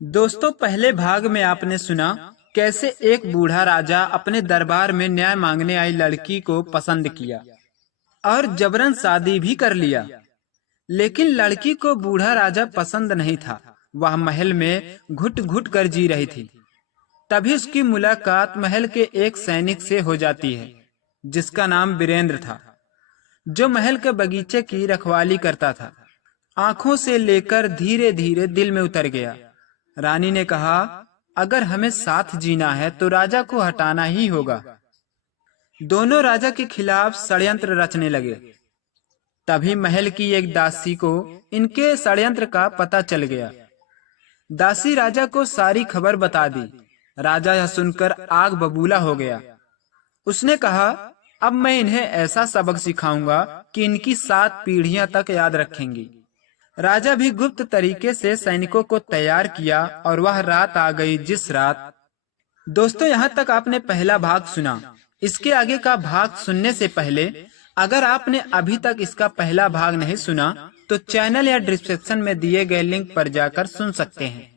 दोस्तों, पहले भाग में आपने सुना कैसे एक बूढ़ा राजा अपने दरबार में न्याय मांगने आई लड़की को पसंद किया और जबरन शादी भी कर लिया। लेकिन लड़की को बूढ़ा राजा पसंद नहीं था। वह महल में घुट घुट कर जी रही थी। तभी उसकी मुलाकात महल के एक सैनिक से हो जाती है, जिसका नाम वीरेंद्र था, जो महल के बगीचे की रखवाली करता था। आंखों से लेकर धीरे धीरे दिल में उतर गया। रानी ने कहा, अगर हमें साथ जीना है तो राजा को हटाना ही होगा। दोनों राजा के खिलाफ षड्यंत्र रचने लगे। तभी महल की एक दासी को इनके षड्यंत्र का पता चल गया। दासी राजा को सारी खबर बता दी। राजा यह सुनकर आग बबूला हो गया। उसने कहा, अब मैं इन्हें ऐसा सबक सिखाऊंगा कि इनकी 7 पीढ़ियां तक याद रखेंगी। राजा भी गुप्त तरीके से सैनिकों को तैयार किया और वह रात आ गई जिस रात। दोस्तों, यहाँ तक आपने पहला भाग सुना। इसके आगे का भाग सुनने से पहले अगर आपने अभी तक इसका पहला भाग नहीं सुना तो चैनल या डिस्क्रिप्शन में दिए गए लिंक पर जाकर सुन सकते हैं।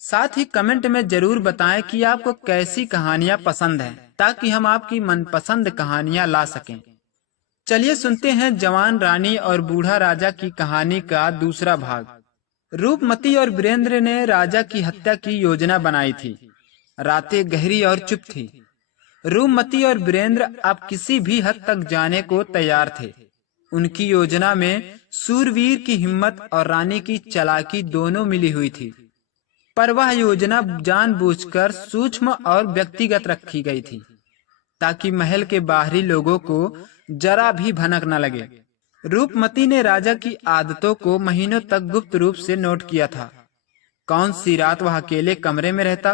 साथ ही कमेंट में जरूर बताएं कि आपको कैसी कहानियाँ पसंद हैं, ताकि हम आपकी मनपसंद कहानियाँ ला सकें। चलिए सुनते हैं जवान रानी और बूढ़ा राजा की कहानी का दूसरा भाग। रूपमती और वीरेंद्र ने राजा की हत्या की योजना बनाई थी। रातें गहरी और चुप थी। रूपमती और वीरेंद्र अब किसी भी हद तक जाने को तैयार थे। उनकी योजना में सूरवीर की हिम्मत और रानी की चालाकी दोनों मिली हुई थी, पर वह योजना जानबूझकर सूक्ष्म और व्यक्तिगत रखी गई थी, ताकि महल के बाहरी लोगों को जरा भी भनक न लगे। रूपमती ने राजा की आदतों को महीनों तक गुप्त रूप से नोट किया था। कौन सी रात वह अकेले कमरे में रहता,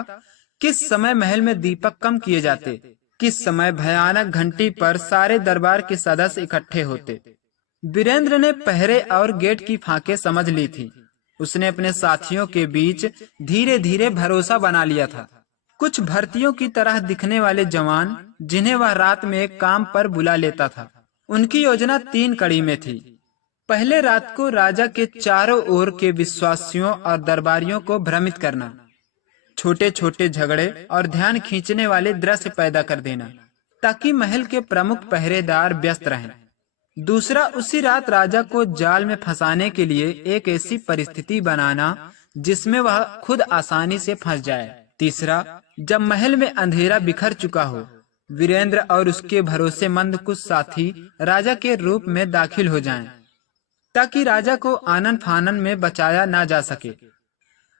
किस समय महल में दीपक कम किए जाते, किस समय भयानक घंटी पर सारे दरबार के सदस्य इकट्ठे होते। वीरेंद्र ने पहरे और गेट की फांकें समझ ली थी। उसने अपने साथियों के बीच धीरे धीरे भरोसा बना लिया था। कुछ भर्तियों की तरह दिखने वाले जवान, जिन्हें वह रात में एक काम पर बुला लेता था। उनकी योजना 3 कड़ी में थी। पहले रात को राजा के चारों ओर के विश्वासियों और दरबारियों को भ्रमित करना, छोटे छोटे झगड़े और ध्यान खींचने वाले दृश्य पैदा कर देना, ताकि महल के प्रमुख पहरेदार व्यस्त रहें। दूसरा, उसी रात राजा को जाल में फंसाने के लिए एक ऐसी परिस्थिति बनाना जिसमें वह खुद आसानी से फंस जाए। तीसरा, जब महल में अंधेरा बिखर चुका हो, वीरेंद्र और उसके भरोसेमंद कुछ साथी राजा के रूप में दाखिल हो जाएं, ताकि राजा को आनन फानन में बचाया ना जा सके।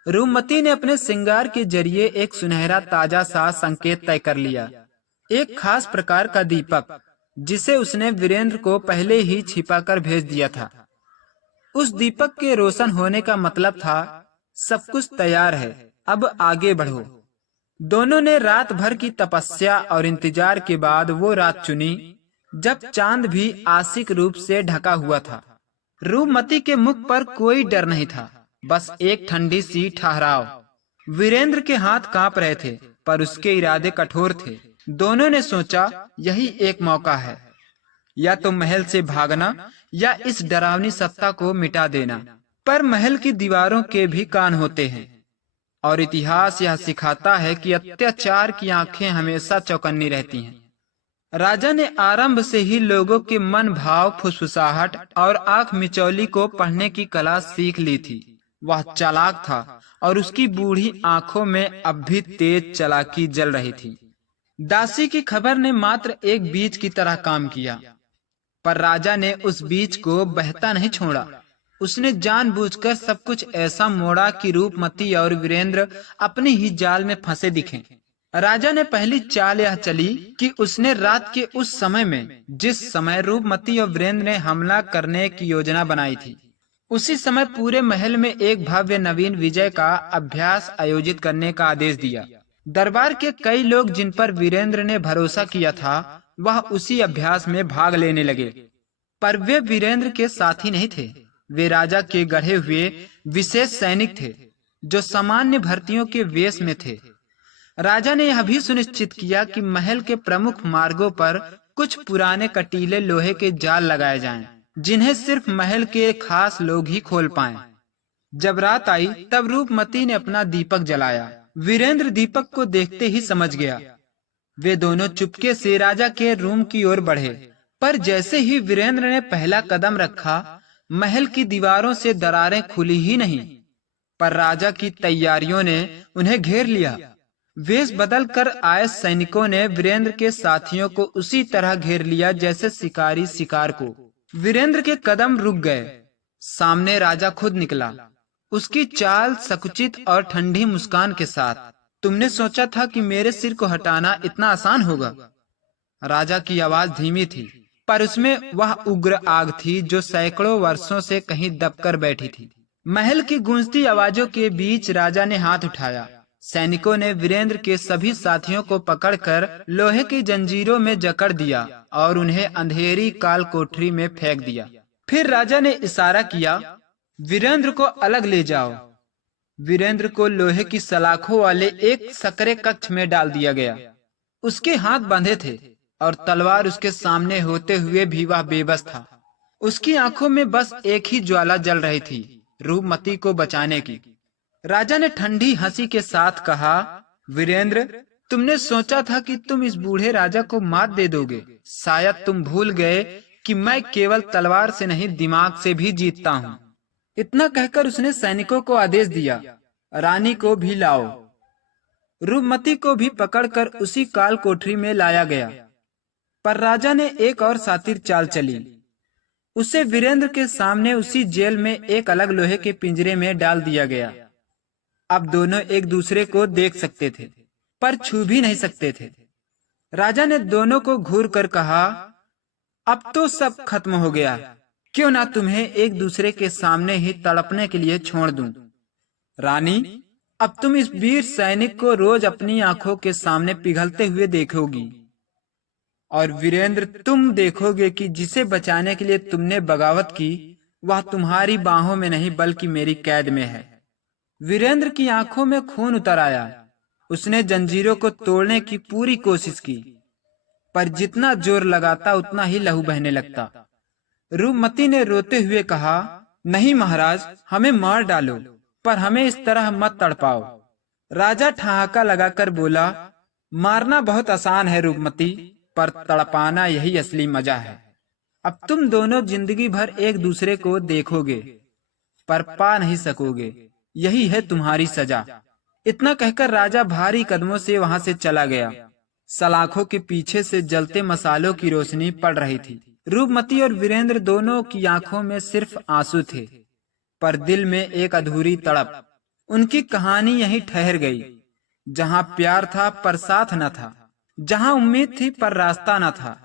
रूपमती ने अपने श्रृंगार के जरिए एक सुनहरा ताजा सा संकेत तय कर लिया, एक खास प्रकार का दीपक, जिसे उसने वीरेंद्र को पहले ही छिपाकर भेज दिया था। उस दीपक के रोशन होने का मतलब था, सब कुछ तैयार है, अब आगे बढ़ो। दोनों ने रात भर की तपस्या और इंतजार के बाद वो रात चुनी जब चांद भी आशिक रूप से ढका हुआ था। रूपमती के मुख पर कोई डर नहीं था, बस एक ठंडी सी ठहराव। वीरेंद्र के हाथ कांप रहे थे, पर उसके इरादे कठोर थे। दोनों ने सोचा, यही एक मौका है, या तो महल से भागना या इस डरावनी सत्ता को मिटा देना। पर महल की दीवारों के भी कान होते हैं, और इतिहास यह सिखाता है कि अत्याचार की आंखें हमेशा चौकन्नी रहती हैं। राजा ने आरंभ से ही लोगों के मन भाव, फुसफुसाहट और आंख मिचौली को पढ़ने की कला सीख ली थी। वह चालाक था और उसकी बूढ़ी आंखों में अब भी तेज चालाकी जल रही थी। दासी की खबर ने मात्र एक बीज की तरह काम किया, पर राजा ने उस बीज को बहता नहीं छोड़ा। उसने जानबूझकर सब कुछ ऐसा मोड़ा कि रूपमती और वीरेंद्र अपने ही जाल में फंसे दिखें। राजा ने पहली चाल यह चली कि उसने रात के उस समय में, जिस समय रूपमती और वीरेंद्र ने हमला करने की योजना बनाई थी, उसी समय पूरे महल में एक भव्य नवीन विजय का अभ्यास आयोजित करने का आदेश दिया। दरबार के कई लोग जिन पर वीरेंद्र ने भरोसा किया था, वह उसी अभ्यास में भाग लेने लगे। पर वे वीरेंद्र के साथी नहीं थे। वे राजा के गढ़े हुए विशेष सैनिक थे, जो सामान्य भर्तियों के वेश में थे। राजा ने यह भी सुनिश्चित किया कि महल के प्रमुख मार्गों पर कुछ पुराने कटीले लोहे के जाल लगाए जाएं, जिन्हें सिर्फ महल के खास लोग ही खोल पाएं। जब रात आई तब रूपमती ने अपना दीपक जलाया। वीरेंद्र दीपक को देखते ही समझ गया। वे दोनों चुपके से राजा के रूम की ओर बढ़े, पर जैसे ही वीरेंद्र ने पहला कदम रखा, महल की दीवारों से दरारें खुली ही नहीं, पर राजा की तैयारियों ने उन्हें घेर लिया। वेश बदल कर आए सैनिकों ने वीरेंद्र के साथियों को उसी तरह घेर लिया जैसे शिकारी शिकार को। वीरेंद्र के कदम रुक गए। सामने राजा खुद निकला, उसकी चाल सकुचित और ठंडी मुस्कान के साथ। तुमने सोचा था कि मेरे सिर को हटाना इतना आसान होगा? राजा की आवाज धीमी थी, पर उसमें वह उग्र आग थी जो सैकड़ों वर्षों से कहीं दबकर बैठी थी। महल की गूंजती आवाजों के बीच राजा ने हाथ उठाया। सैनिकों ने वीरेंद्र के सभी साथियों को पकड़कर लोहे की जंजीरों में जकड़ दिया और उन्हें अंधेरी काल कोठरी में फेंक दिया। फिर राजा ने इशारा किया, वीरेंद्र को अलग ले जाओ। वीरेंद्र को लोहे की सलाखों वाले एक सकरे कक्ष में डाल दिया गया। उसके हाथ बंधे थे और तलवार उसके सामने होते हुए भी वह बेबस था। उसकी आंखों में बस एक ही ज्वाला जल रही थी, रूपमती को बचाने की। राजा ने ठंडी हंसी के साथ कहा, वीरेंद्र, तुमने सोचा था कि तुम इस बूढ़े राजा को मात दे दोगे। शायद तुम भूल गए कि मैं केवल तलवार से नहीं, दिमाग से भी जीतता हूँ। इतना कहकर उसने सैनिकों को आदेश दिया, रानी को भी लाओ। रूपमती को भी पकड़कर उसी काल कोठरी में लाया गया। पर राजा ने एक और शातिर चाल चली। उसे वीरेंद्र के सामने उसी जेल में एक अलग लोहे के पिंजरे में डाल दिया गया। अब दोनों एक दूसरे को देख सकते थे, पर छू भी नहीं सकते थे। राजा ने दोनों को घूर कर कहा, अब तो सब खत्म हो गया, क्यों ना तुम्हें एक दूसरे के सामने ही तड़पने के लिए छोड़ दूं। रानी, अब तुम इस वीर सैनिक को रोज अपनी आंखों के सामने पिघलते हुए देखोगी, और वीरेंद्र, तुम देखोगे कि जिसे बचाने के लिए तुमने बगावत की, वह तुम्हारी बाहों में नहीं बल्कि मेरी कैद में है। वीरेंद्र की आंखों में खून उतर आया। उसने जंजीरों को तोड़ने की पूरी कोशिश की, पर जितना जोर लगाता उतना ही लहू बहने लगता। रूपमती ने रोते हुए कहा, नहीं महाराज, हमें मार डालो, पर हमें इस तरह मत तड़पाओ। राजा ठहाका लगाकर बोला, मारना बहुत आसान है रूपमती, पर तड़पाना यही असली मजा है। अब तुम दोनों जिंदगी भर एक दूसरे को देखोगे, पर पा नहीं सकोगे। यही है तुम्हारी सजा। इतना कहकर राजा भारी कदमों से वहां से चला गया। सलाखों के पीछे से जलते मसालों की रोशनी पड़ रही थी। रूपमती और वीरेंद्र दोनों की आंखों में सिर्फ आंसू थे, पर दिल में एक अधूरी तड़प। उनकी कहानी यहीं ठहर गई, जहां प्यार था पर साथ न था, जहां उम्मीद थी पर रास्ता न था।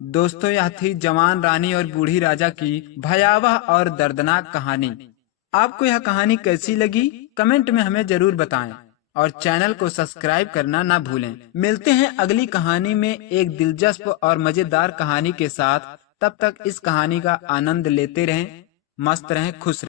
दोस्तों, यह थी जवान रानी और बूढ़ी राजा की भयावह और दर्दनाक कहानी। आपको यह कहानी कैसी लगी कमेंट में हमें जरूर बताएं, और चैनल को सब्सक्राइब करना ना भूलें। मिलते हैं अगली कहानी में एक दिलचस्प और मजेदार कहानी के साथ। तब तक इस कहानी का आनंद लेते रहें, मस्त रहें, खुश रहें।